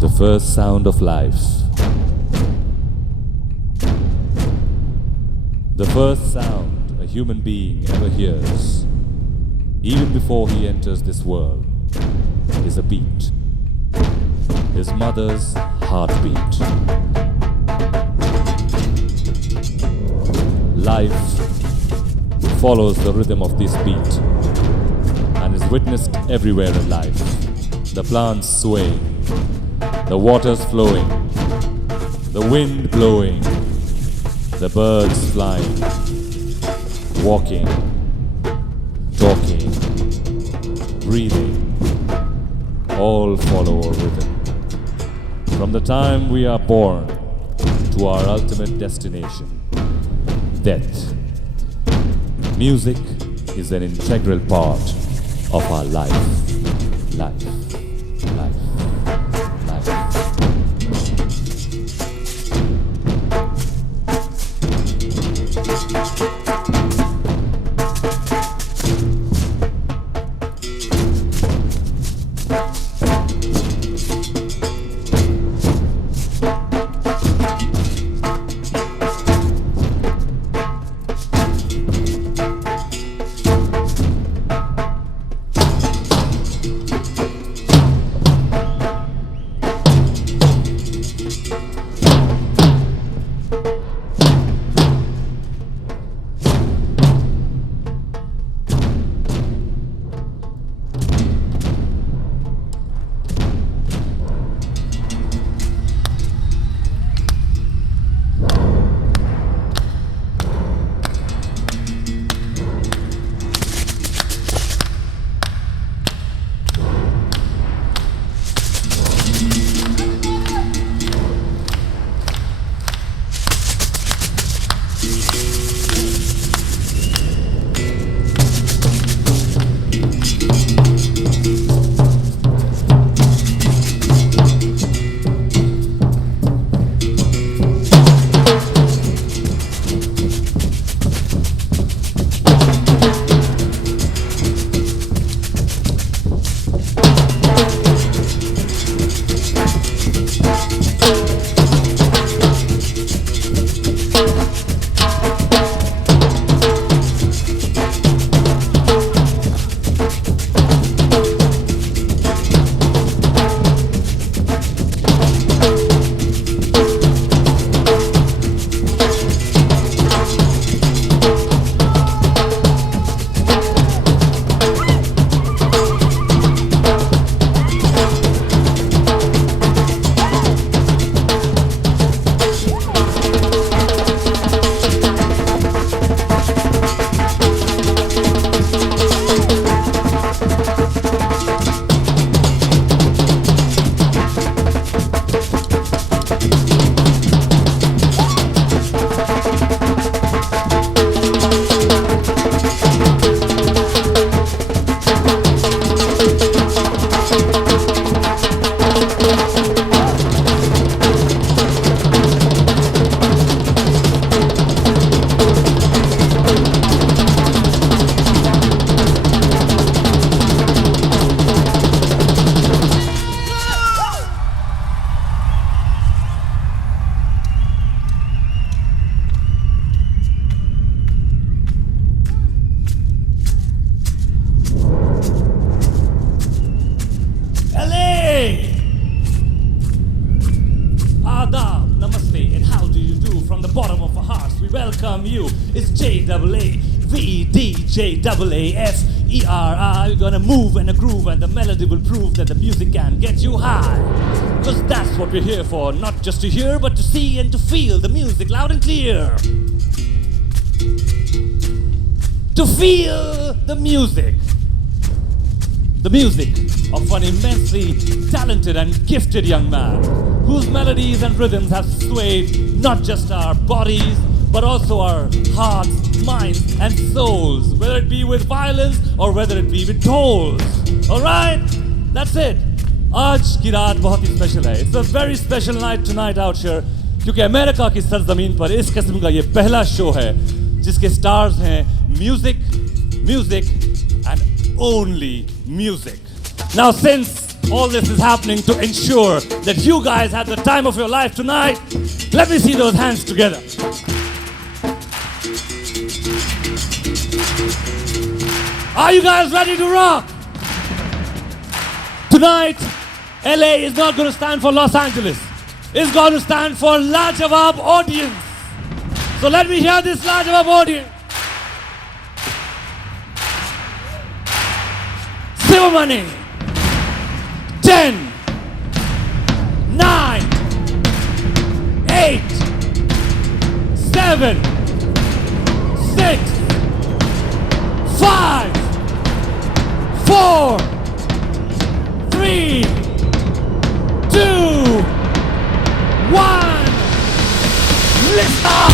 The first sound of life. The first sound a human being ever hears, even before he enters this world, is a beat. His mother's heartbeat. Life follows the rhythm of this beat and is witnessed everywhere in life. The plants swaying, the waters flowing, the wind blowing, the birds flying, walking, talking, breathing, all follow a rhythm. From the time we are born to our ultimate destination, death, music is an integral part of our life. Life. Welcome you. It's JAAVDJAAFERR. We're gonna move and a groove, and the melody will prove that the music can get you high. Cause that's what we're here for, not just to hear, but to see and to feel the music loud and clear. To feel the music. The music of an immensely talented and gifted young man, whose melodies and rhythms have swayed not just our bodies, but also our hearts, minds, and souls, whether it be with violence or whether it be with tolls. Alright? That's it. आज की रात बहुत ही special है. It's a very special night tonight out here, क्योंकि America की सरजमीन पर इस किस्म का ये पहला शो है जिसके स्टार्स हैं music, music and only music. Now since all this is happening to ensure that you guys have the time of your life tonight. Let me see those hands together. Are you guys ready to rock? Tonight, LA is not going to stand for Los Angeles. It's going to stand for Lajawab audience. So let me hear this Lajawab audience. Sivamani. 10, 9, 8, 7, 6, 5, 4, 3, 2, 1. Lift up!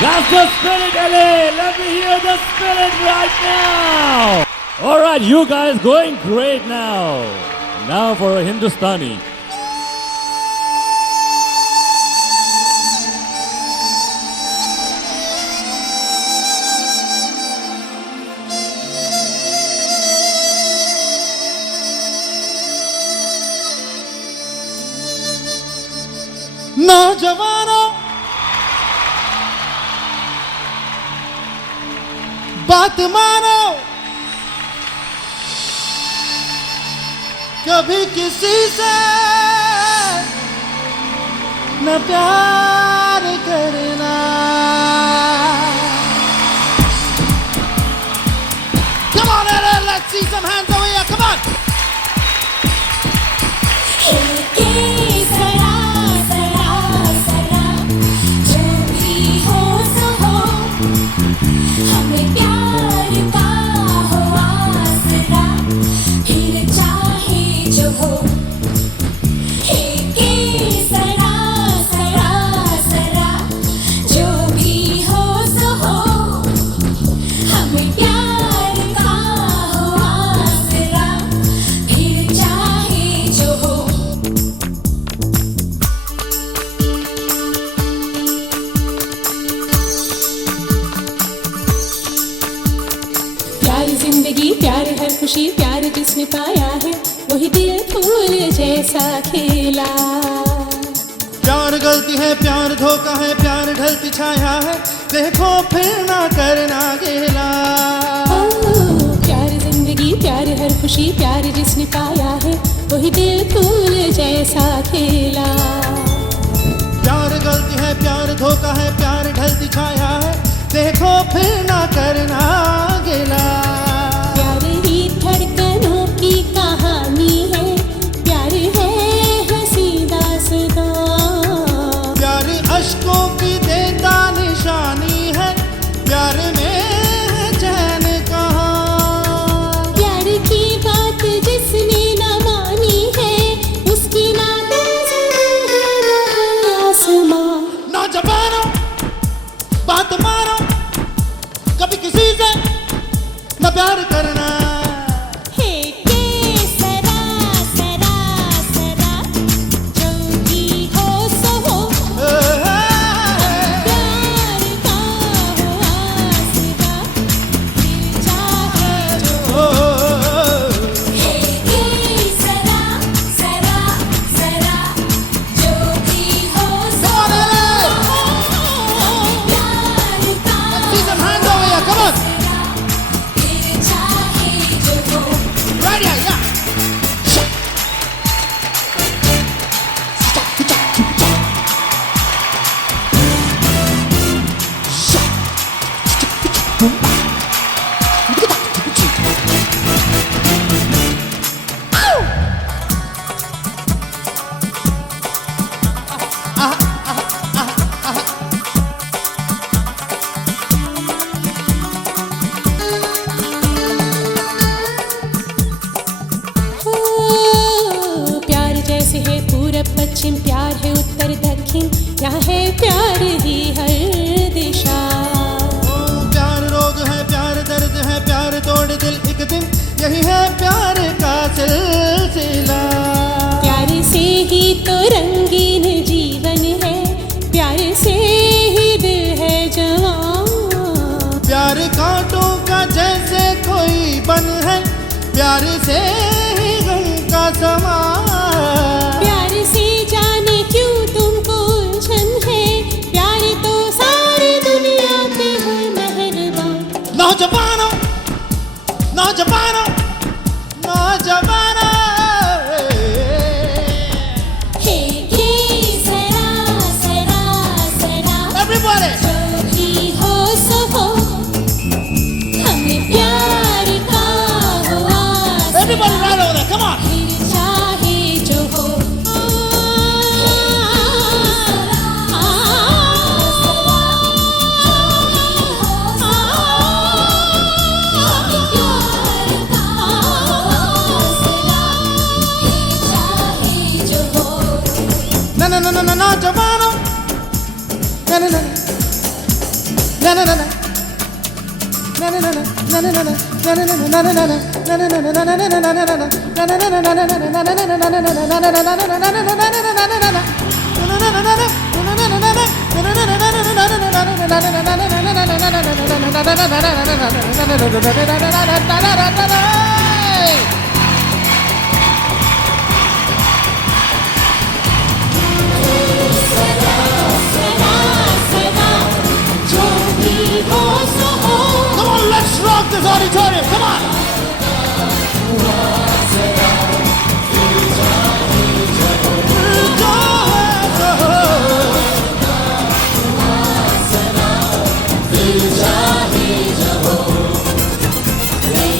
That's the spirit, LA! Let me hear the spirit right now! Alright, you guys going great now. Now for a Hindustani. नौजवानों बात मानो, कभी किसी से न प्यार करना। Come on, LA, let's see some hands over here, come on! हमें प्यार का हो आसरा। है वही दिल फूल जैसा खिला। प्यार गलती है, प्यार धोखा है, प्यार ढलती छाया है, देखो फिर ना करना गिला। प्यार जिंदगी, प्यार हर खुशी, प्यार जिसने पाया है वही दिल फूल जैसा खिला। प्यार गलती है, प्यार धोखा है, प्यार ढलती छाया है, देखो फिर ना करना गिला। प्यार ही धड़कनों की कहानी है, प्यार है हंसी दास्तां। प्यार अश्कों की देता निशानी है, प्यार में है चैन कहाँ। प्यार की बात जिसने न मानी है उसकी नादान है आसमां। नौजवानों बात मारो, कभी किसी से न प्यार करना। हे के सरा सरा सरा जो भी हो सो हो, प्यार का हो आसरा फिर चाहे जो। हे के सरा सरा सरा जो भी हो सो, प्यार का See some hands over here, come on. फिर चाहे जो हो। Right here, yeah. प्यार जैसे है पूरब पश्चिम, प्यार है उत्तर दक्षिण, यहाँ है प्यार ही हर दिशा। प्यार रोग है, प्यार दर्द है, प्यार तोड़ दिल एक दिन, यही है प्यार का सिलसिला। प्यार से ही तो रंगीन जीवन है, प्यार से ही दिल है जवान। प्यार कांटों का जैसे कोई बन है, प्यार से ही गम का समान। प्यार से जाने क्यों तुमको उलझन है, प्यार तो सारी दुनिया पे है मेहरबान। नौजवानों नौजवानों नौजवानों, हे के सरा सरा सरा everybody जो भी हो सो हो, हमें प्यार का हो आसरा everybody right over there, come on. फिर चाहे जो हो। Na na na na na nौजवानों, na na na na na na na na na na na na na na na na na. Come on, let's rock this auditorium, come on. Hey,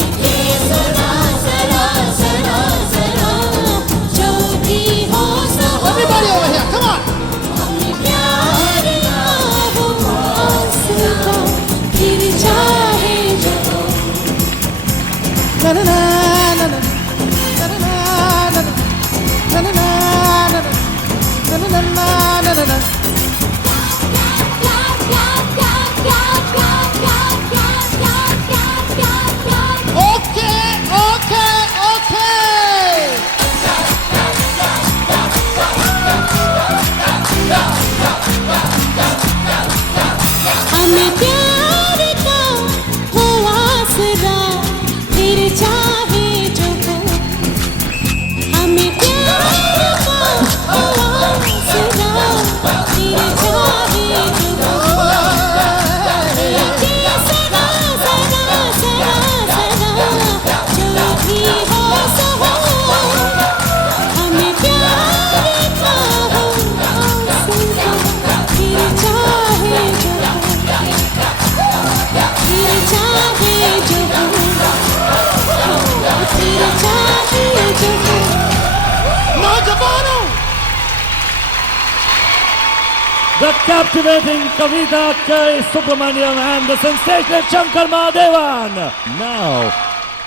the captivating Kavita K. Subramaniam and the sensational Shankar Mahadevan. Now,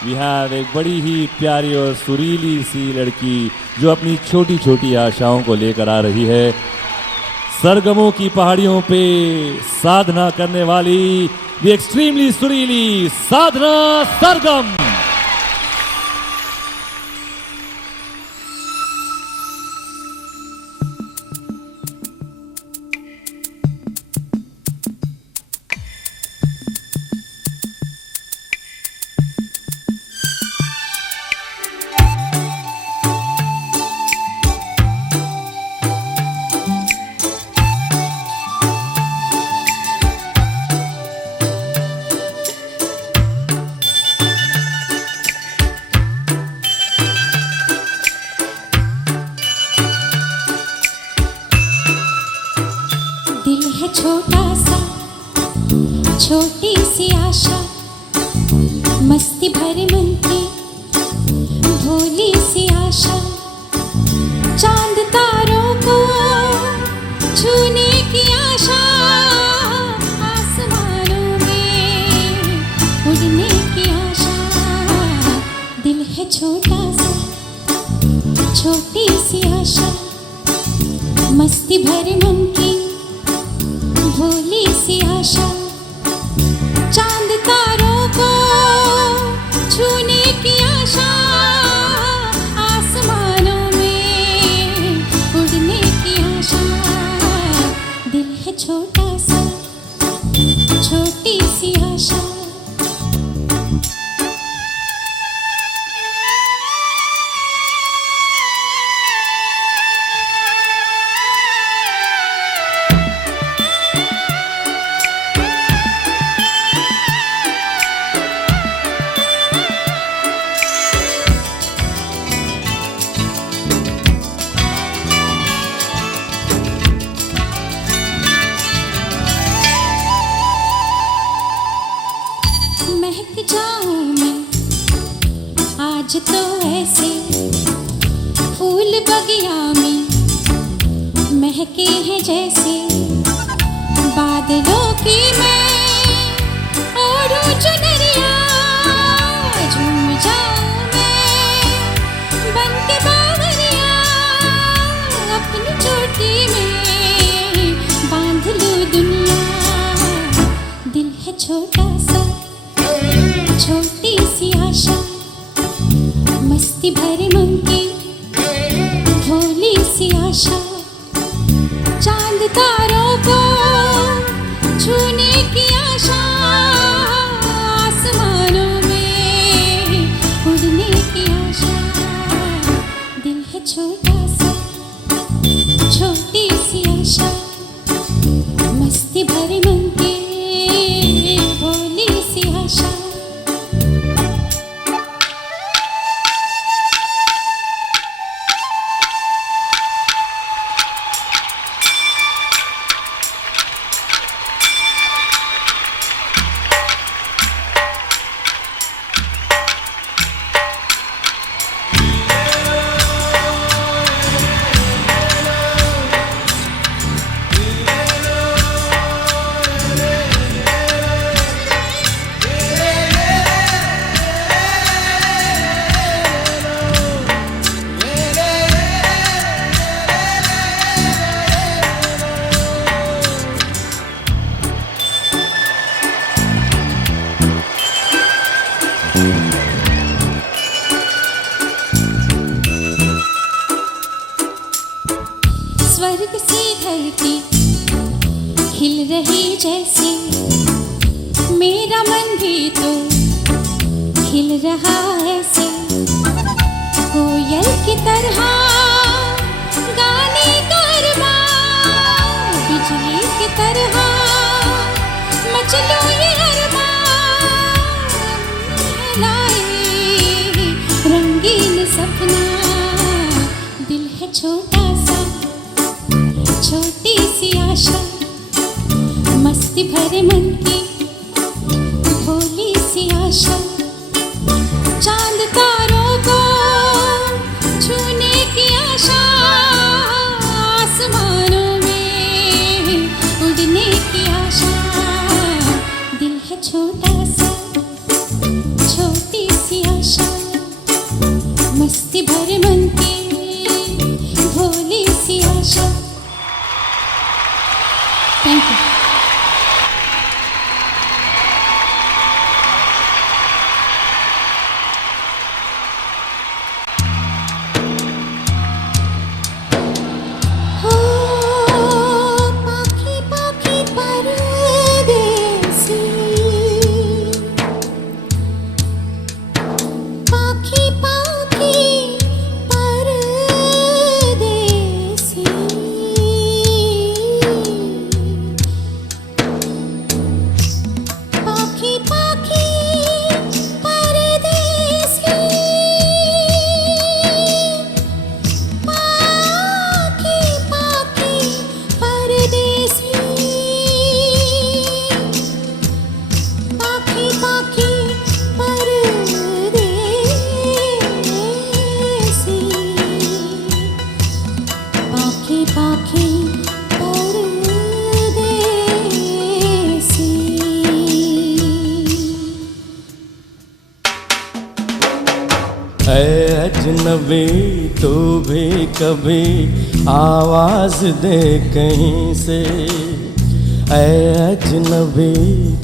we have एक बड़ी ही प्यारी और सुरीली सी लड़की जो अपनी छोटी छोटी आशाओं को लेकर आ रही है सरगमों की पहाड़ियों पे साधना करने वाली the extremely सुरीली साधना सरगम. छोटा सा छोटी सी आशा मस्ती भरे मन की भोली सी आशा चांद तारों को छूने की आशा आसमानों में उड़ने की आशा दिल है छोटा सा छोटी सी आशा मस्ती भरे मन की भोली सी आशा चांद तारों को छूने की आशा आसमानों में उड़ने की आशा दिल है छोटा सा छोटी सी आशा. महक जाऊं मैं आज तो ऐसे फूल बगिया में महके हैं जैसे बादलों की मैं ओढ़ूं चुनरिया झूम जाऊं मैं बन के बावरिया अपनी चोटी में बांध लूं दुनिया दिल है छोटा सा छोटी सी आशा मस्ती भरे मन की भोली सी आशा चांद तारों को छूने की आशा आसमानों में उड़ने की आशा दिल है छोटा सा छोटी सी आशा मस्ती भरे मन की भोली सी आशा. स्वर्ग सी धरती खिल रही जैसे मेरा मन भी तो खिल रहा ऐसे कोयल की तरह गाने का अरमान बिजली की तरह मचलूं ये अरमान लाए रंगीन सपना दिल है छोटा सा छोटी सी आशा मस्ती भरे मन की भोली सी आशा चांद तारों को छूने की आशा आसमानों में भर मन की भोली सी आशा। Thank you. अजनबी तू भी कभी आवाज दे कहीं से, अजनबी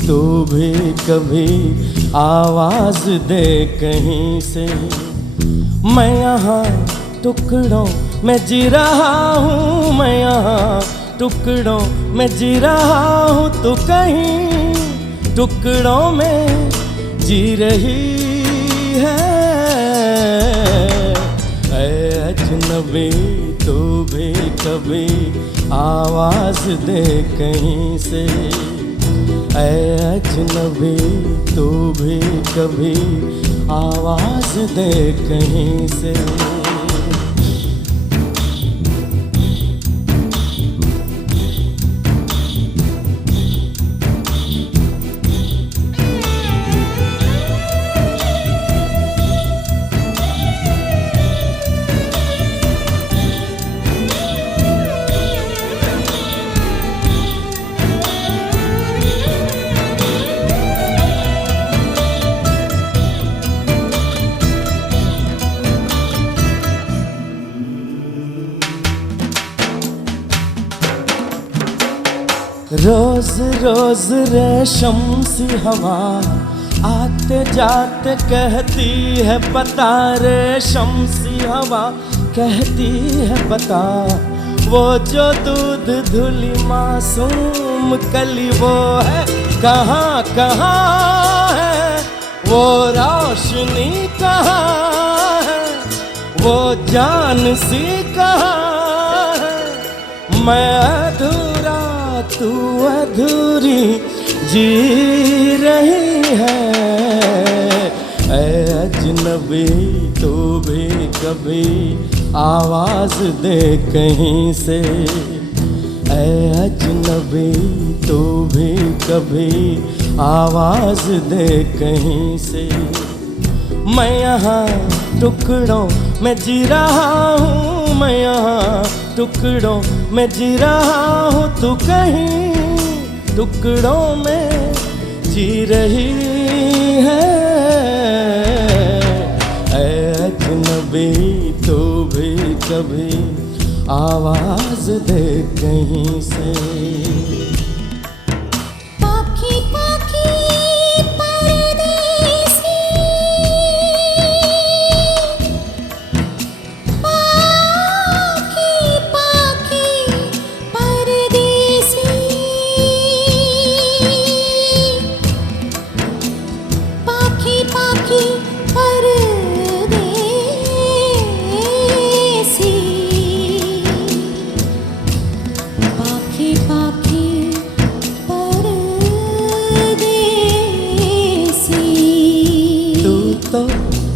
तू भी कभी आवाज दे कहीं से। मैं यहाँ टुकड़ों में जी रहा हूँ, मैं यहाँ टुकड़ों में जी रहा हूँ, तू कहीं टुकड़ों में जी रही है। अजनबी तू भी कभी आवाज दे कहीं से, अजनबी तू भी कभी आवाज दे कहीं से। रोज रोज रेशम सी हवा आते जाते कहती है बता, रेशम सी हवा कहती है बता। वो जो दूध धुली मासूम कली वो है कहाँ कहाँ है, वो रोशनी कहाँ है, वो जान सी कहाँ है। मैं अधूरा तू अधूरी जी रही है। अजनबी तू भी कभी आवाज दे कहीं से, अजनबी तू भी कभी आवाज दे कहीं से। मैं यहाँ टुकड़ों में जी रहा हूँ, मैं यहाँ टुकड़ों में जी रहा हूँ, तू कहीं टुकड़ों में जी रही है। अजनबी तू भी कभी आवाज दे कहीं से।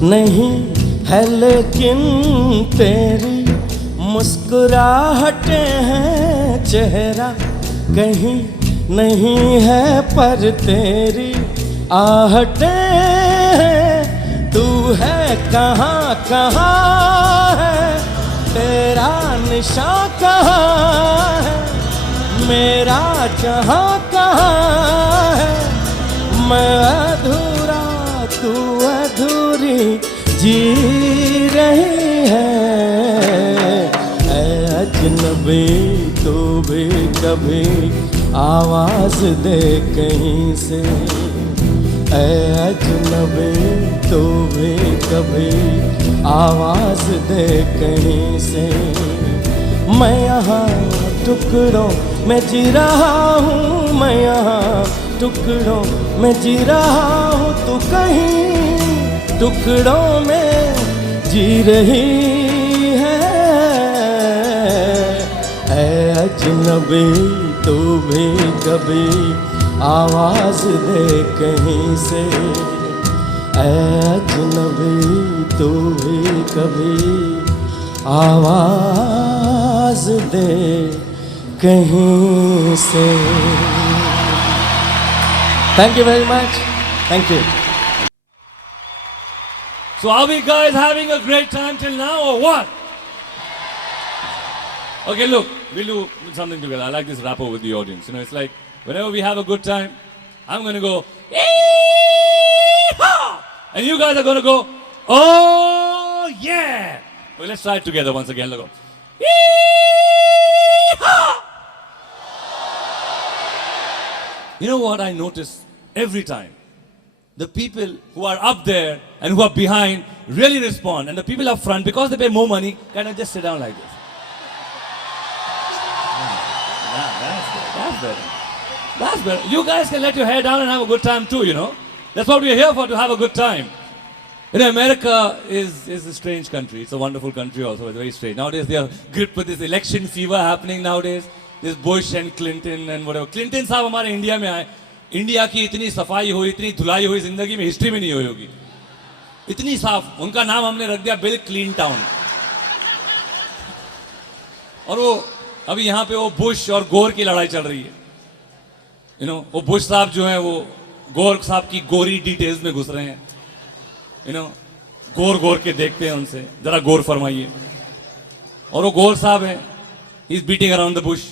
नहीं है लेकिन तेरी मुस्कुराहटें हैं, चेहरा कहीं नहीं है पर तेरी आहटें हैं। तू है कहाँ कहाँ है, तेरा निशान कहाँ है, मेरा जहाँ कहाँ है। मैं अधूरा तू अधूरी जी रही कभी आवाज दे कहीं से, ऐ अजनबी तू भी कभी आवाज दे कहीं से। मैं यहाँ टुकड़ों में जी रहा हूँ, मैं यहाँ टुकड़ों में जी रहा हूँ, तू कहीं टुकड़ों में जी रही है। ऐ अजनबी तू भी कभी आवाज दे कहीं से, ऐ अजनबी तू भी कभी आवाज दे कहीं से। Thank you very much. Thank you. So are we guys having a great time till now or what? Okay, look, we'll do something together. I like this rapport with the audience. You know, it's like whenever we have a good time, I'm going to go, "Yee-haw!" And you guys are going to go, "Oh, yeah." Well, let's try it together once again. Let's go. "Yee-haw!" You know what I notice every time? The people who are up there and who are behind really respond. And the people up front, because they pay more money, kind of just sit down like this. That's better. That's better. You guys can let your hair down and have a good time too, you know. That's what we're here for, to have a good time. You know, America is a strange country. It's a wonderful country also. It's very strange. Nowadays they are gripped with this election fever happening nowadays. This Bush and Clinton and whatever. Clinton साहब हमारे India में आए. India की इतनी सफाई हुई, इतनी धुलाई हुई जिंदगी में हिस्ट्री में नहीं हुई होगी. इतनी साफ. उनका नाम हमने रख दिया बिल क्लीन टाउन. और वो अभी यहाँ पे वो बुश और गोर की लड़ाई चल रही है. You know, वो बुश साहब जो हैं वो गोर साहब की गोरी डिटेल्स में घुस रहे हैं. You know, गोर गोर के देखते हैं उनसे, जरा गोर फरमाइए. और वो गोर साहब हैं, he is beating around the bush.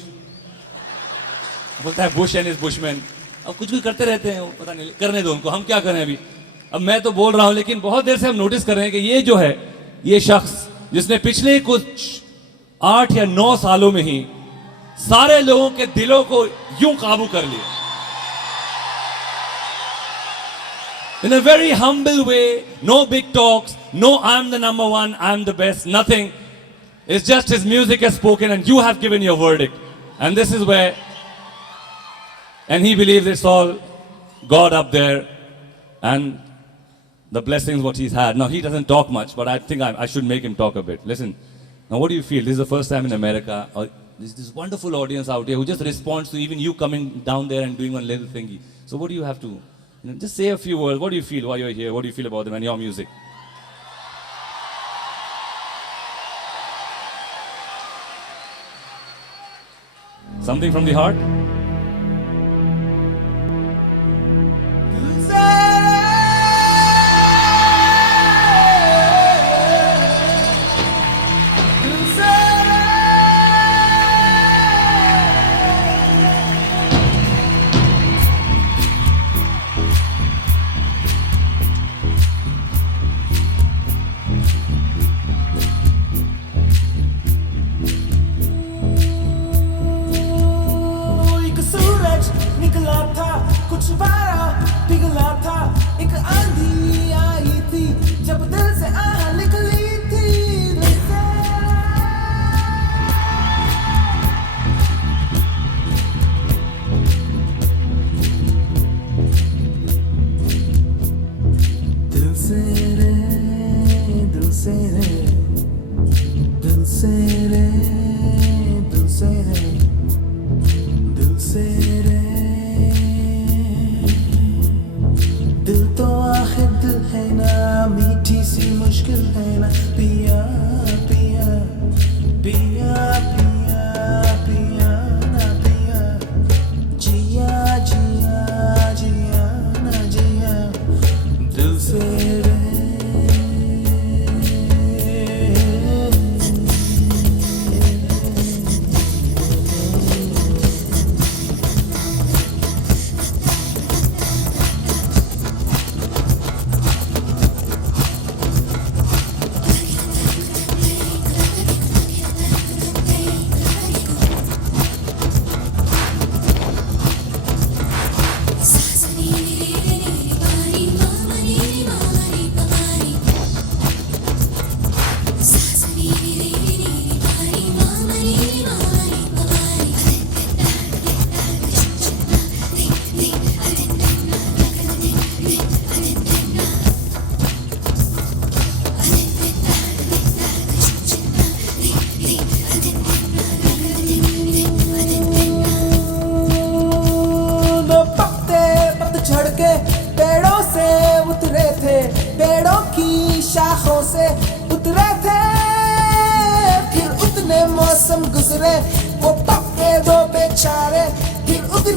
बोलता है बुश एंड इज बुशमैन. अब कुछ भी करते रहते हैं, वो पता नहीं, करने दो उनको, हम क्या करें अभी. अब मैं तो बोल रहा हूं, लेकिन बहुत देर से हम नोटिस कर रहे हैं कि ये जो है, ये शख्स जिसने पिछले कुछ 8 या 9 सालों में ही सारे लोगों के दिलों को यूं काबू कर लिया. In a very humble way, no big talks, no I'm the number one, I'm the best, nothing. It's just his music has spoken and you have given your verdict. And this is where, and he believes it's all God up there and the blessings what he's had. Now he doesn't talk much, but I think I should make him talk a bit. Listen, now what do you feel? This is the first time in America. There's this wonderful audience out here who just responds to even you coming down there and doing one little thingy. So what do you have to, just say a few words. What do you feel while you're here? What do you feel about them and your music? Something from the heart?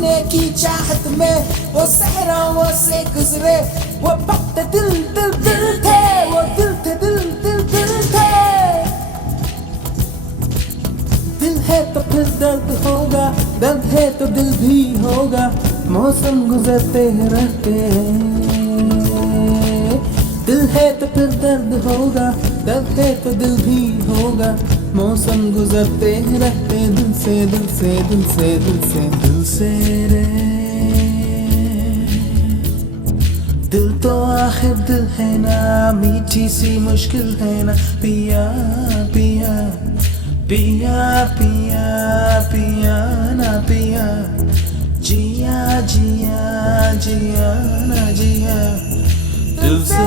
जीने की चाहत में वो सहराओं से गुजरे, वो वक्त दिल दिल दिल थे, वो दिल थे दिल दिल दिल थे। दिल है तो फिर दर्द होगा, दर्द है तो दिल भी होगा, मौसम गुजरते रहते हैं। दिल है तो फिर दर्द होगा, दर्द है तो दिल भी होगा, मौसम गुजरते रहते। दिल से दिल से दिल से दिल से दिल से रे, दिल तो आखिर दिल है ना, मीठी सी मुश्किल है ना, पिया पिया पिया पिया पिया ना पिया, जिया जिया जिया ना जिया, दिल से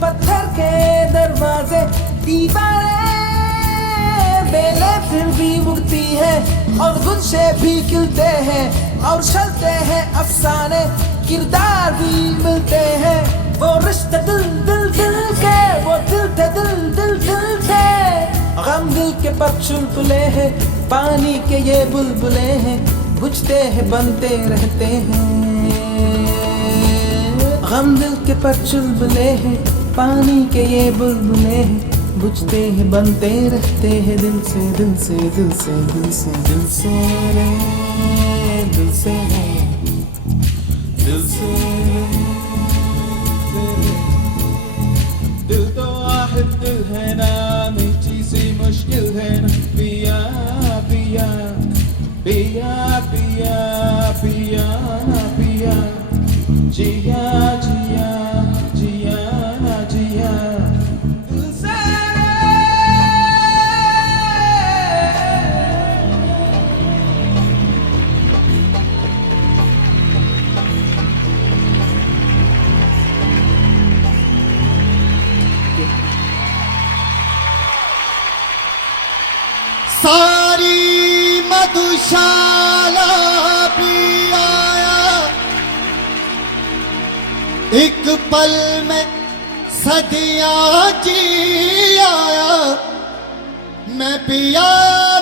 पत्थर के दरवाजे, दीवारें बेले फिर भी उगती है, और गुलशे भी खिलते हैं, और चलते हैं अफसाने, किरदार भी मिलते हैं। वो रिश्ते दिल दिल दिल के, वो दिल थे दिल दिल दिल थे। गम दिल के पर चुलबुले हैं, पानी के ये बुलबुले हैं, बुझते हैं बनते रहते हैं। गम दिल के पर चुलबुले हैं, पानी के ये बुलबुले हैं, बुझते हैं बनते रहते हैं। दिल से दिल से दिल से दिल से दिल से रे, दिल से रे, दिल से रे, दिल तो आखिर दिल है ना, मीठी सी मुश्किल है ना, पिया पिया पिया पिया पिया ना पिया, जिया जिया जिया ना जिया, दिल से सारी मधुशाला पी आया, एक पल में सदियां जी आया। मैं पिया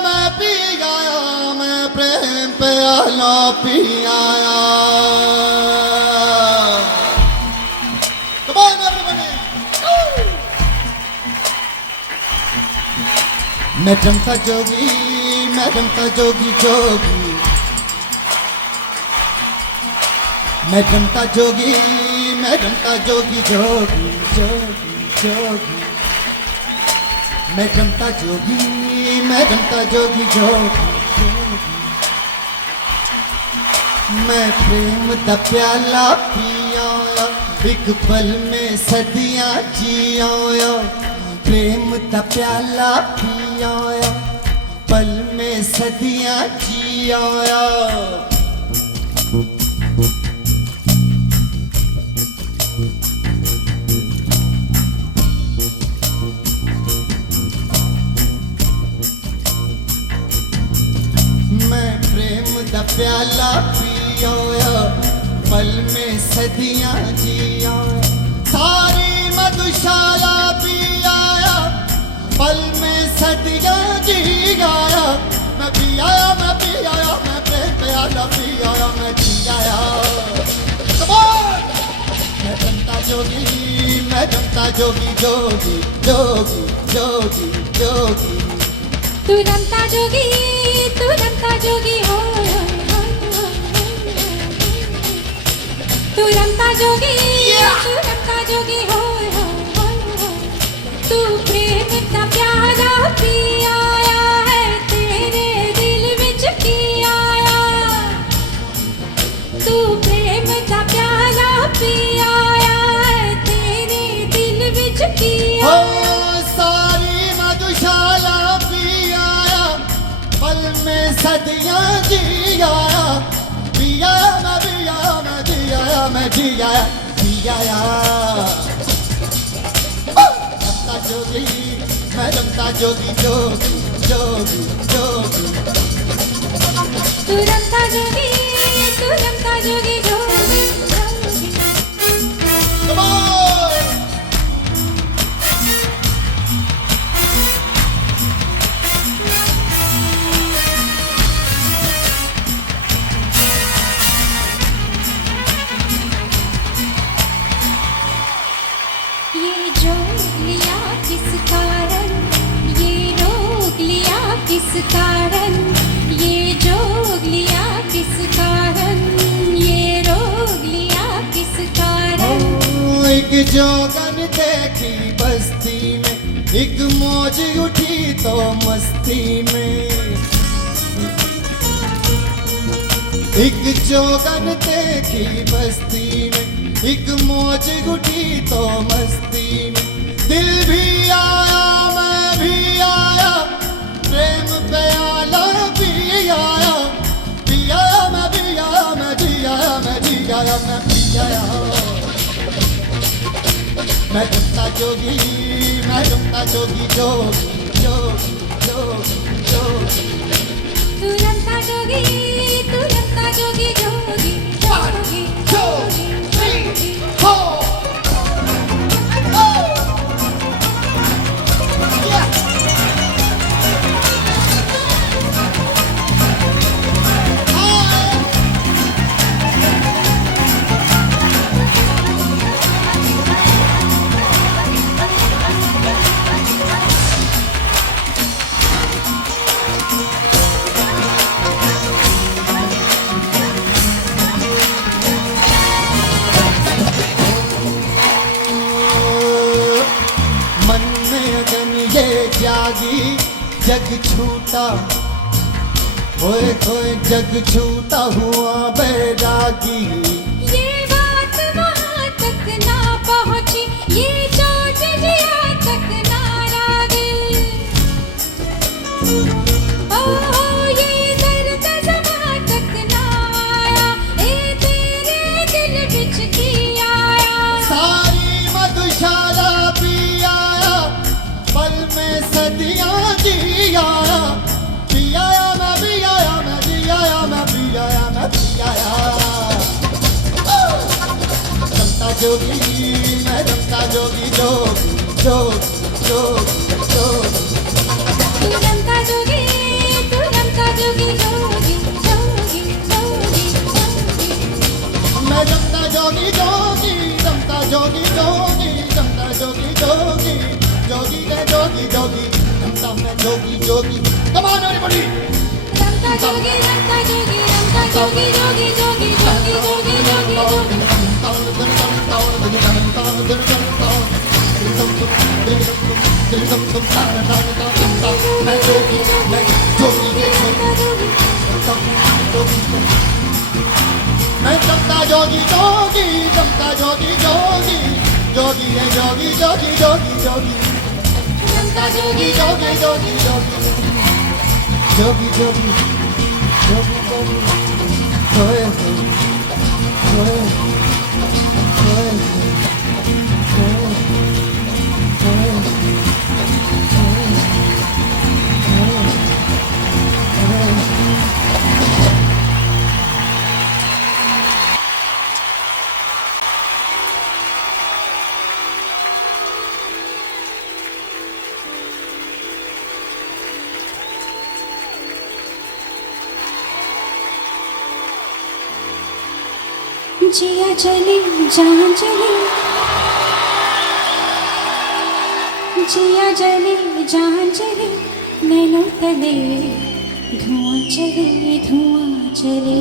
मैं पी आया, मैं प्रेम प्याला पी आया। Come on everybody! मैडम का जोगी, मैडम का जोगी जोगी, मैडम का जोगी, मैडम का जोगी जोगी जोगी जोगी, मैडम का जोगी, मैडम का जोगी जोगी जोगी। मैं प्रेम दा प्याला पिया, एक पल में सदियां जिया। प्रेम दा प्याला पिया, पल में सदियां जिया। मैं प्रेम दा प्याला पिया, पल में सदियां जिया। सारी मधुशाला पिया, पल में सदियां जी आया। मैं पी आया, मैं पी आया, मैं प्रेम प्याला पी आया, मैं जी आया। मैं जनता जोगी, मैं जनता जोगी जोगी जोगी जोगी जोगी। तू रमता जोगी, तू रमता जोगी हो, तू रमता जोगी तू रमता जोगी होय होय होय होय तू प्रेम का प्याला पी आया है तेरे दिल विच की आया तू प्रेम का प्याला पी आया है तेरे दिल विच की हो आया सारी मधुशाला पी आया पल में सदियां जी आया पिया मैं पिया मैं जी आया मैं जी आया पी आया रमता जोगी मैं रमता जोगी जोगी जोगी जोगी तू रमता जोगी जोगी जोगी Come on! ये जोग लिया किस कारण ये रोग लिया किस कारण ये जोग लिया किस कारण ये रोग लिया किस कारण एक जोगन देखी बस्ती में एक मौज उठी तो मस्ती में एक जोगन देखी बस्ती में एक मौज उठी तो मस्ती में दिल भी आया मैं भी आया प्रेम प्याला भी आया पिया मैं भी आया मैं जी आया मैं जी आया मैं पी आया मैं रमता जोगी जोगी जोगी जोगी जोगी तू रमता जोगी जोगी जोगी जोगी मन में अगन ये जागी जग छूटा होए होए जग छूटा हुआ बैरागी ये बात वहाँ तक ना पहुँची ये चोट जिया तक ना लागी ओ ये दर्द जहाँ तक ना आया ए तेरे दिल विच की आया सारी मधुशाला पी आया पल में सदियां जी आया पी आया मैं भी आया मैं जी आया मैं पी आया मैं पी आया रमता जोगी मैं रमता जोगी जोगी जोगी जोगी जोगी तू रमता जोगी जोगी जोगी जोगी मैं रमता जोगी जोगी रमता जोगी जोगी रमता जोगी जोगी जोगी है जोगी जोगी रमता मैं जोगी जोगी come on everybody रमता जोगी जोगी जोगी जोगी जोगी जोगी जोगी मैं जोगी मैं जोगी मैं रमता जोगी जोगी रमता जोगी जोगी जोगी है जोगी जोगी जोगी जोगी रमता जोगी जोगी जोगी जोगी जोगी जोगी जोगी जोगी होए होए होए होए जिया चली जान चली जिया जली जान चली नैनों तले धुआं चले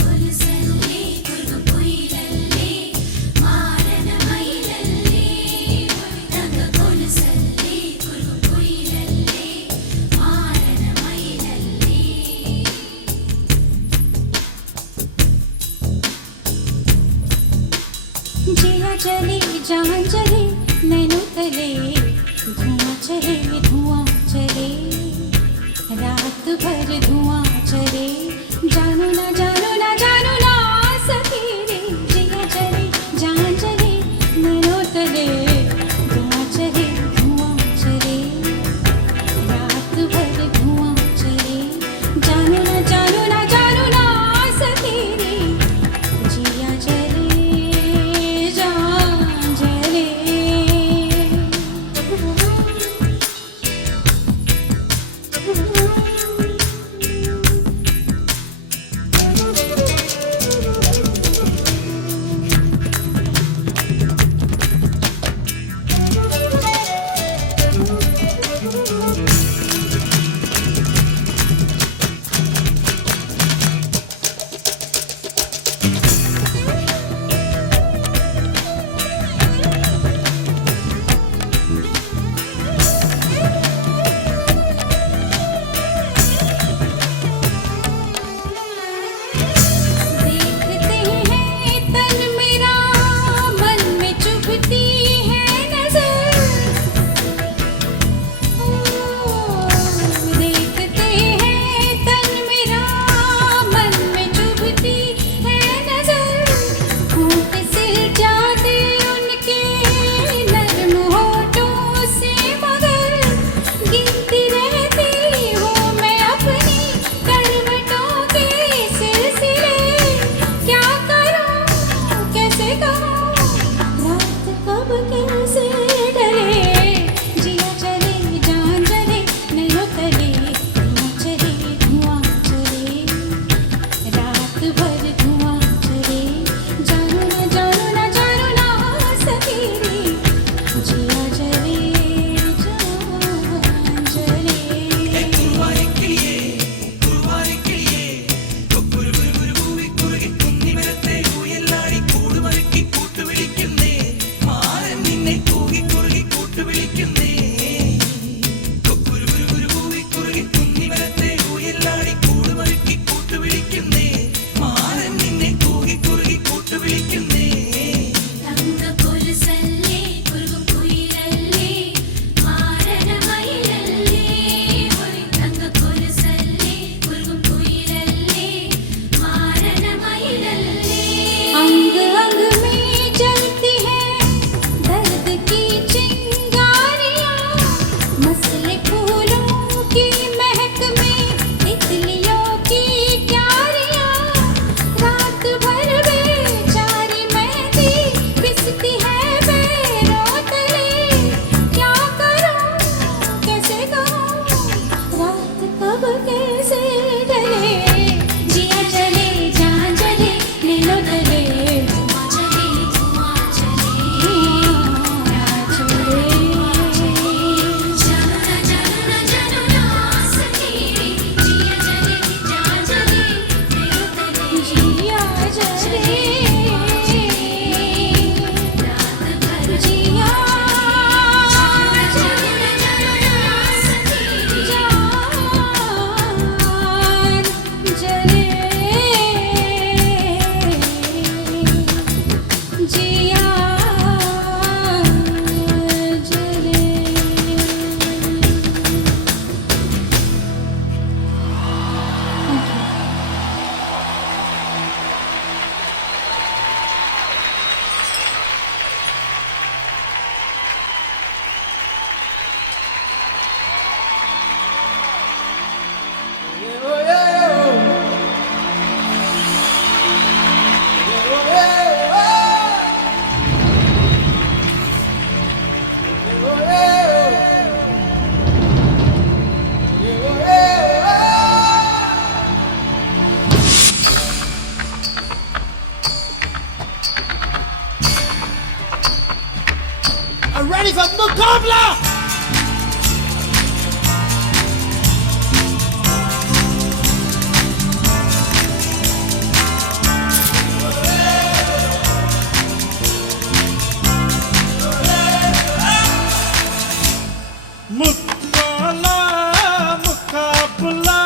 కొలుసల్లే కురుగు పొయిలల్లే మారన మైలల్లే రంగ కొలుసల్లే కురుగు పొయిలల్లే మారన మైలల్లే जिया चले जहाँ चले नैनो तले धुआं चले रात भर धुआं चले जानो ना सके रे जिया चले जहाँ चले नैनो तले धुआं चले रात भर धुआं चले जानो ना सके रे जिया चले जान चले are ready for Mukabla. मुक्काला मुकाबला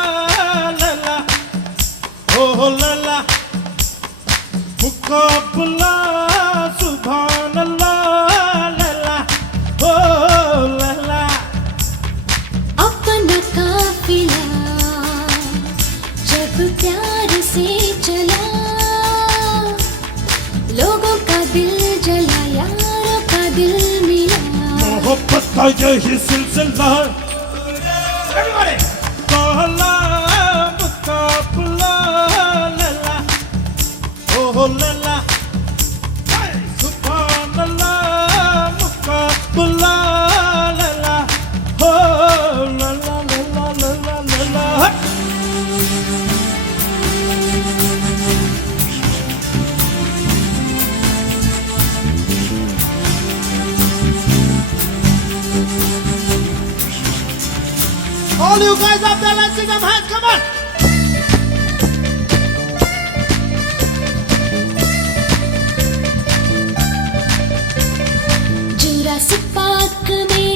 लला ओ लला मुकाबला सुभान अल्लाह लला ओ लला अपना काफिला जब प्यार से चला, लोगों का दिल जला, यारों का दिल मिला। मोहब्बत का यही सिलसिला काला मुकाबला लला ओ लला सुभान अल्लाह मुकाबला लला ओ लला लला लला लला All you guys up there, let's see them hands, come on. Jurassic park में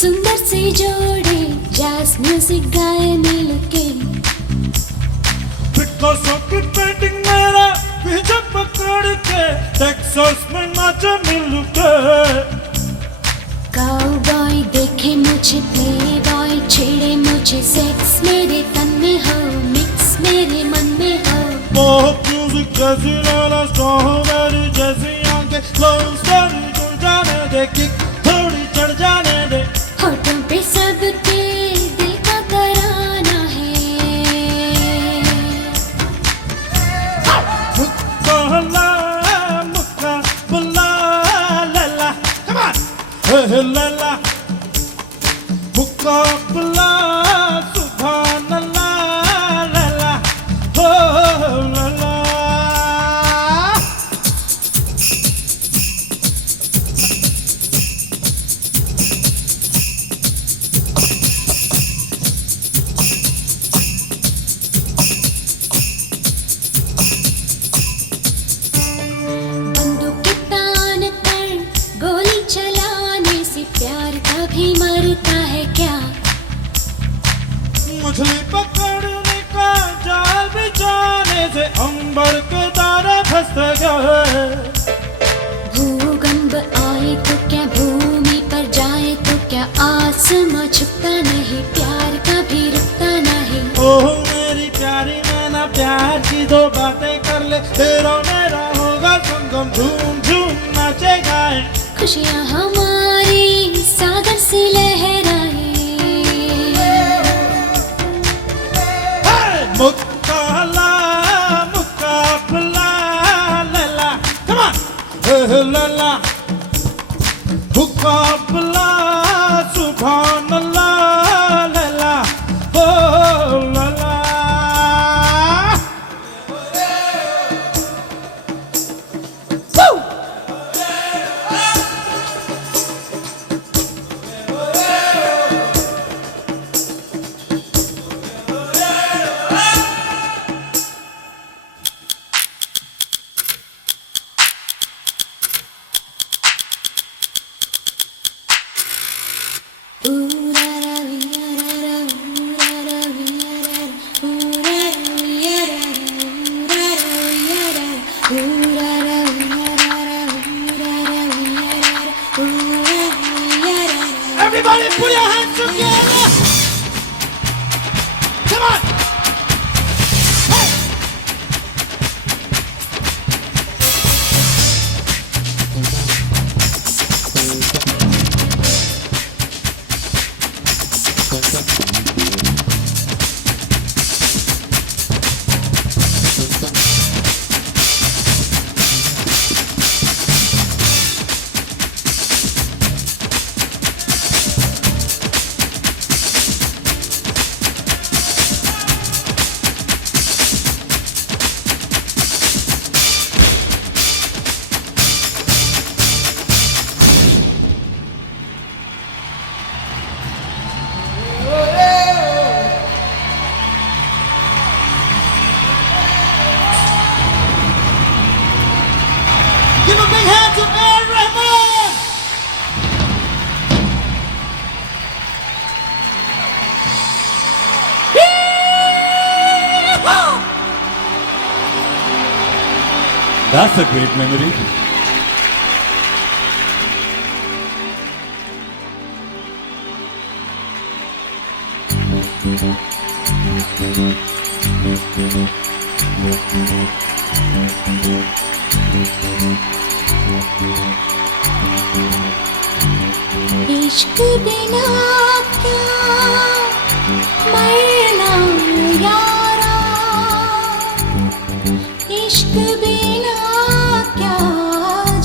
सुंदर से जोड़े जैज म्यूजिक गाए मिलके, पिकासो की पेंटिंग मेरा पीछे पकड़ के टेक्सास में नाचा मिलके। काउबॉय देखे मुझे, प्ले बॉय छेड़े मुझे, सेक्स मेरे तन में हो, मिक्स मेरे मन में हो। पॉप म्यूजिक जैसी लाला, स्ट्रॉबेरी जैसी आंखें, लव स्टोरी जुड़ जाने दे, किक थोड़ी चढ़ जाने दे। होठों पे सबके दिल का तराना है। मुक्काला मुकाबला लला, come on, लला मुकाबला सुभान अल्लाह लला हो लला। बंदूक के तान पर गोली चलाने से प्यार कभी मरता है क्या? मछली पकड़ने का जाल बिछाने से अंबर के तारे फंस गए। भूकंप आए तो क्या, भूमि पर जाए तो क्या, आसमां झुकता नहीं, प्यार कभी रुकता नहीं। ओह मेरी प्यारी नैना, प्यार की दो बातें कर ले, तेरा मेरा होगा संगम, झूम झूम नाचे गाए। खुशियाँ हमारी सागर से लहराए। मुक्काला मुकाबला लला, come on, लला मुकाबला सुभान अल्लाह लला ओ लला। Everybody put your hands together. Come on. Hey. That's a great memory. इश्क बिना क्या मरना यारा, इश्क बिना क्या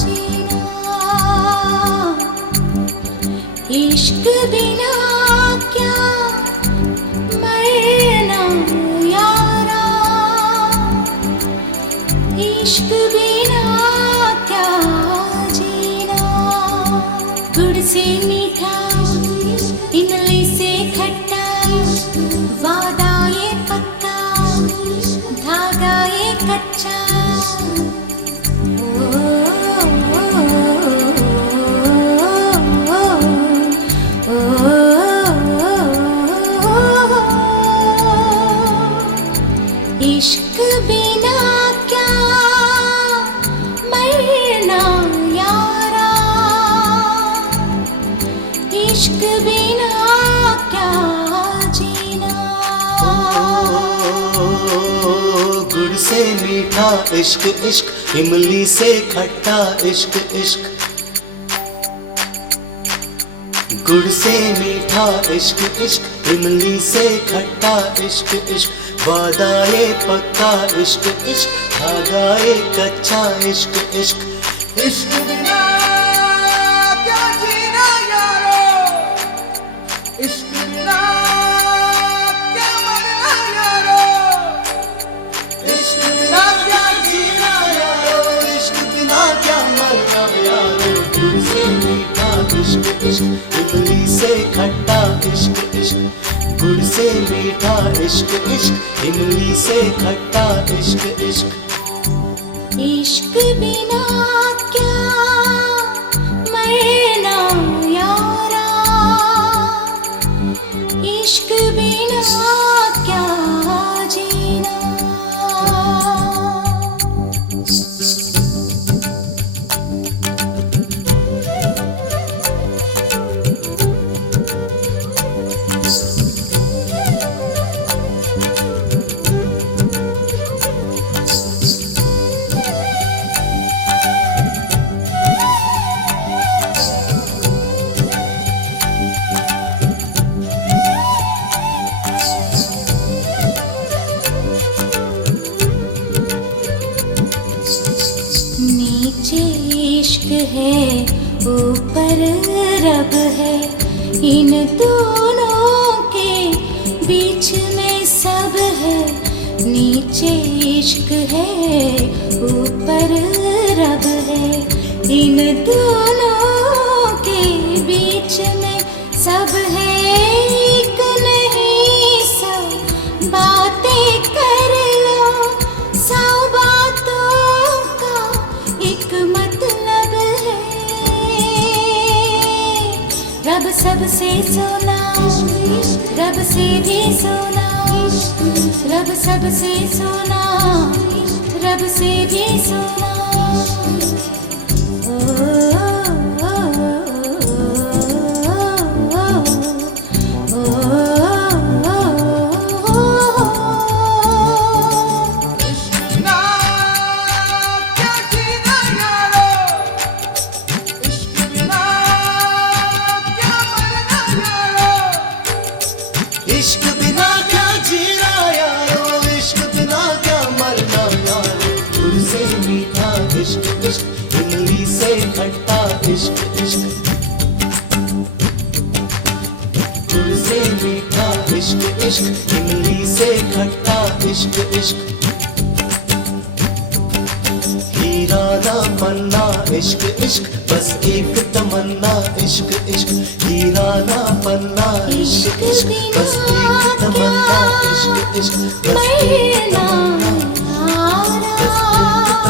जीना, इश्क बिना क्या मरना यारा, इश्क बिना क्या जीना। गुड़ से मीठा, इमली से खट्टा, वादा ये पक्का, धागा ये कच्चा। ओ, ओ, इश्क बिना क्या मरना यारा, इश्क बिना क्या जीना। गुड़ से मीठा इश्क इश्क, इमली से खट्टा इश्क इश्क। गुड़ से मीठा इश्क इश्क, इमली से खट्टा इश्क इश्क। वादा ये पक्का इश्क इश्क, धागा ये कच्चा इश्क इश्क। इश्क बिना क्या जीना यारो, इश्क बिना क्या मरना यारो, इश्क बिना क्या जीना यारो, इश्क बिना क्या मरना यारो। गुड़ से मीठा इश्क इश्क, इमली से खट्टा इश्क इश्क। गुड़ से मीठा इश्क इश्क, इमली से खट्टा इश्क इश्क। इश्क बिना क्या मरना यारा, इश्क बिना क्या जीना। नीचे इश्क है, ऊपर रब है, इन दोनों के बीच में सब है। नीचे इश्क है, ऊपर रब है, इन दोनों के बीच में सब है। एक नहीं सब बातें कर लो, सौ बातों का एक मतलब है। रब सबसे सोना, रब से भी सोना, रब सबसे सोना, रब से भी सोना। इश्क बिना क्या जीना यारो, इश्क बिना क्या मरना यारो। गुड़ से मीठा इश्क इश्क, इमली से खट्टा इश्क इश्क। गुड़ से मीठा इश्क इश्क, इमली से खट्टा इश्क इश्क। हीरा ना पन्ना इश्क इश्क, बस एक तमन्ना इश्क इश्क। हीरा ना पन्ना इश्क इश्क, बस एक तमन्ना इश्क इश्क। बस एक तमन्ना, बस एक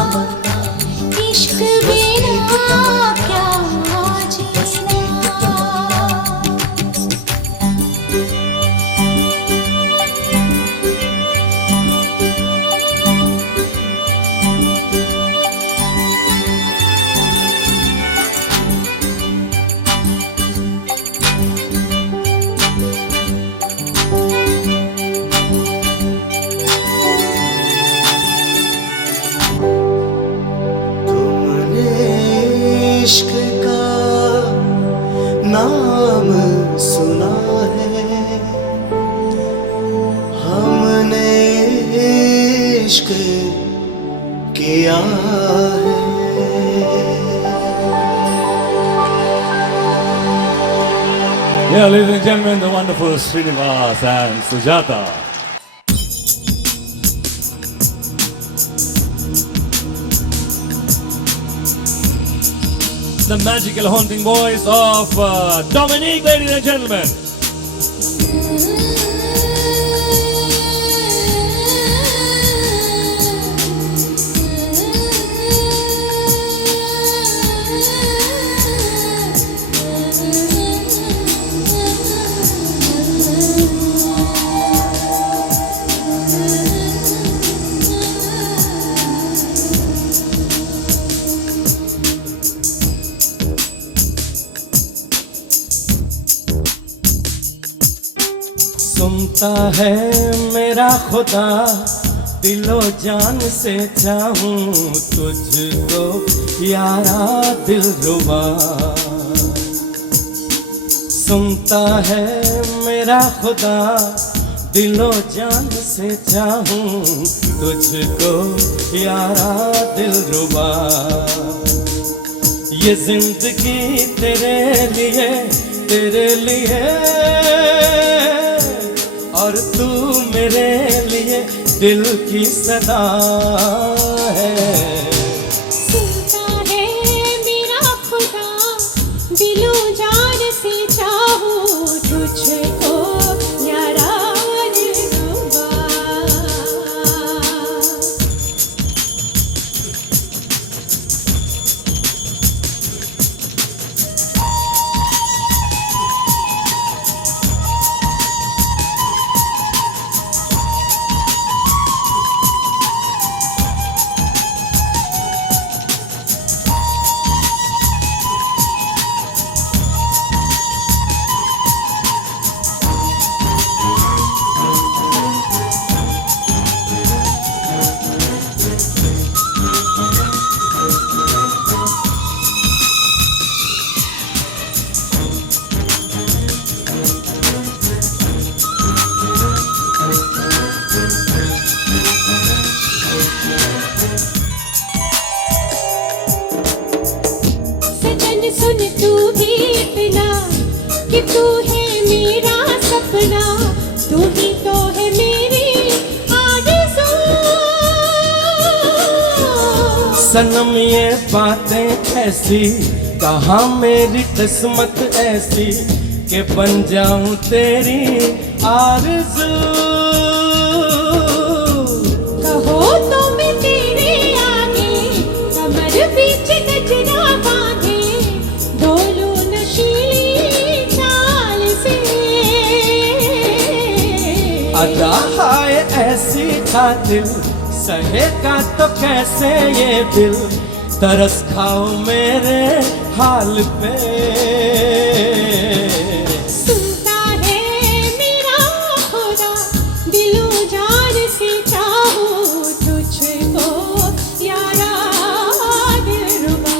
तमन्ना, इश्क बिना क्या जीना। नाम सुना है, हमने इश्क किया है। Yeah, ladies and gentlemen, the wonderful Srinivas and Sujata. The magical haunting voice of Dominique, ladies and gentlemen. सुनता है मेरा खुदा, दिलो जान से चाहूं तुझको यारा दिलरुबा। सुनता है मेरा खुदा, दिलो जान से चाहूं तुझको यारा दिलरुबा। ये जिंदगी तेरे लिए और तू मेरे लिए दिल की सदा है। सुनता है मेरा खुदा, दिलो जान से चाहूं तुझको यारा दिलरुबा। सुन तू भी इतना कि तू है मेरा सपना, तू ही तो है मेरी आरज़ू। सनम ये बातें कैसी, कहाँ मेरी किस्मत ऐसी कि बन जाऊं तेरी आरज़ू। कहो तो मैं तेरे आगे कमर बीच गजरा बांधे, डोलू नशीली चाल से। अदा हाय ऐसी कातिल, सहेगा तो कैसे ये दिल, तरस खाओ मेरे हाल पे। सुनता है मेरा खुदा, दिलो जान से चाहूं तुझको यारा दिलरुबा।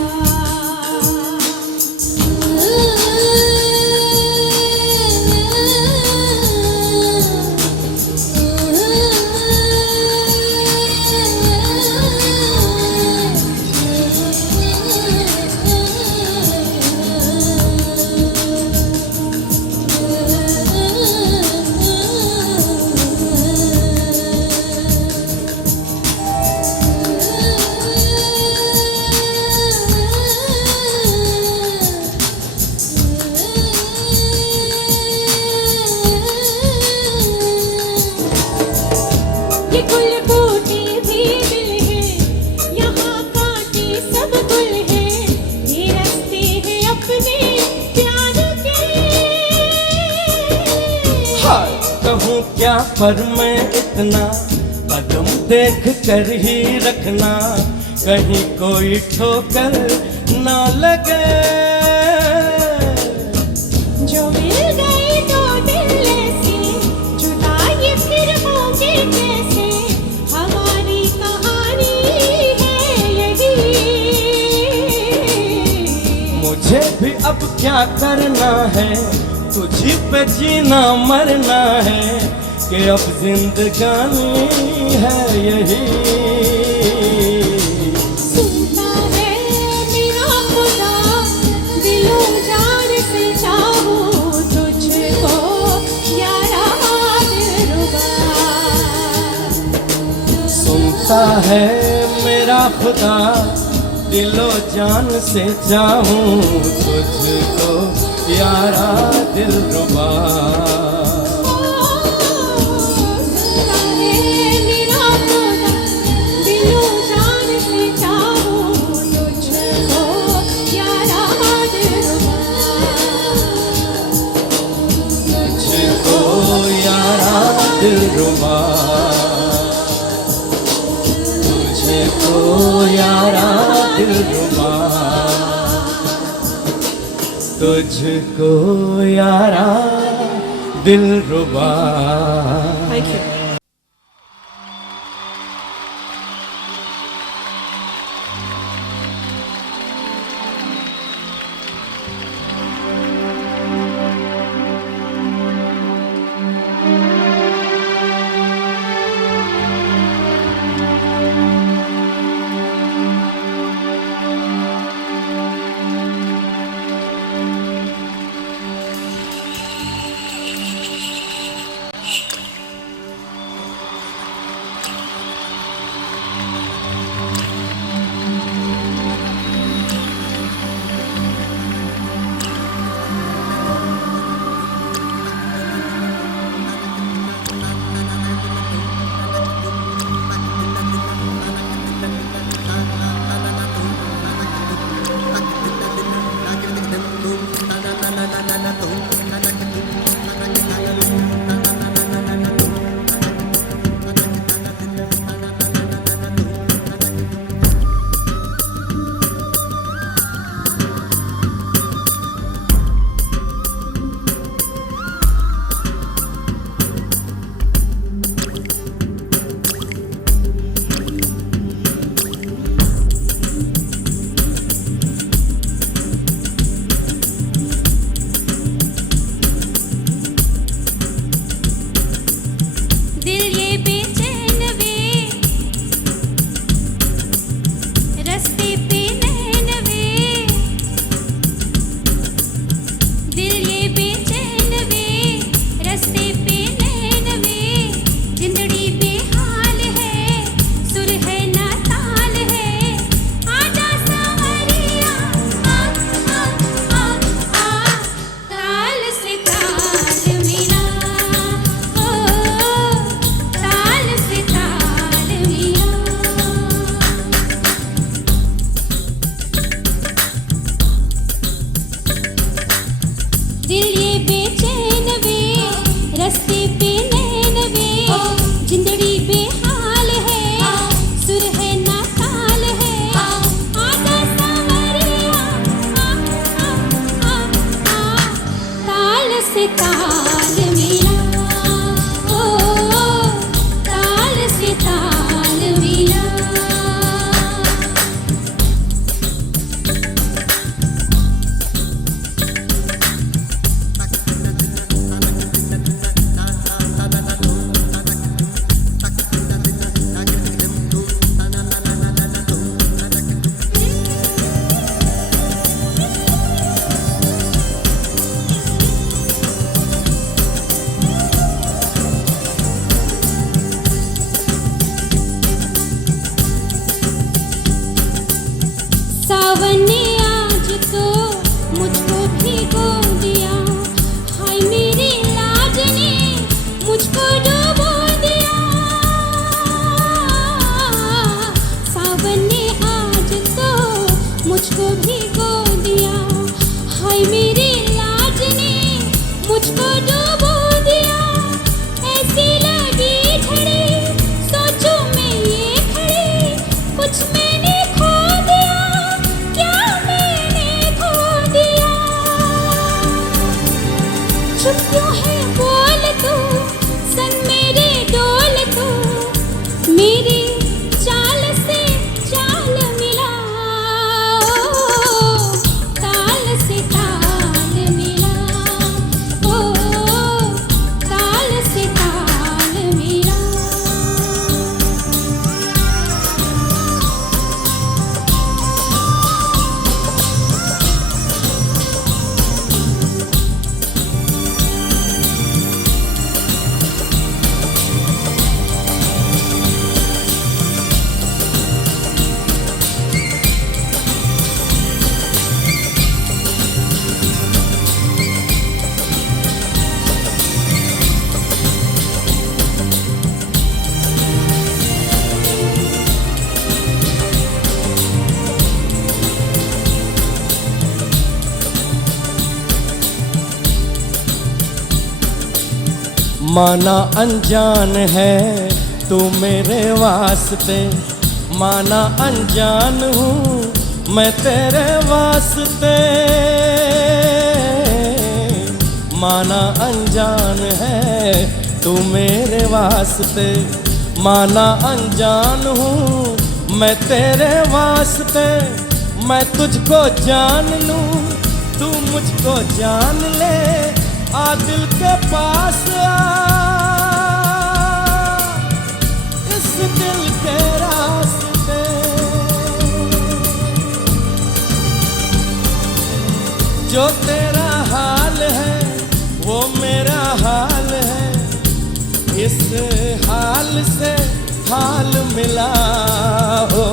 ये गुल बूटे भी दिल है, यहाँ कांटे सब गुल है, ये रास्ते हैं अपने प्यार के। हाय कहूँ क्या पर मैं इतना, कदम देख कर ही रखना, कहीं कोई ठोकर ना लगे। जो मिल गए दो दिल ऐसे, जुदाई फिर होंगे कैसे, हमारी कहानी है यही। मुझे भी अब अब क्या करना है, तुझी पे जीना मरना है, कि अब जिंदगानी है यही। सुनता है मेरा खुदा, दिलो जान से चाहूं तुझको यारा दिलरुबा। सुनता है मेरा खुदा, दिलो जान से चाहूं तुझको यारा दिलरुबा। सुनता है मेरा खुदा, दिलो जान से चाहूं तुझको यारा दिलरुबा। तुझको यारा दिलरुबा, तुझको यारा दिलरुबा, तुझको यारा दिलरुबा। Thank you. ताल से ताल माना अनजान है तू मेरे वास्ते, माना अनजान हूँ मैं तेरे वास्ते, माना अनजान है तू मेरे वास्ते, माना अनजान हूँ मैं तेरे वास्ते। मैं तुझको जान लूँ तू मुझको जान ले, आ दिल के पास आ, इस दिल के रास्ते। जो तेरा हाल है वो मेरा हाल है, इस हाल से हाल मिला हो,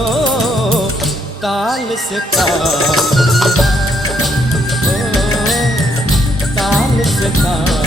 ताल से ताल, ताल से ताल।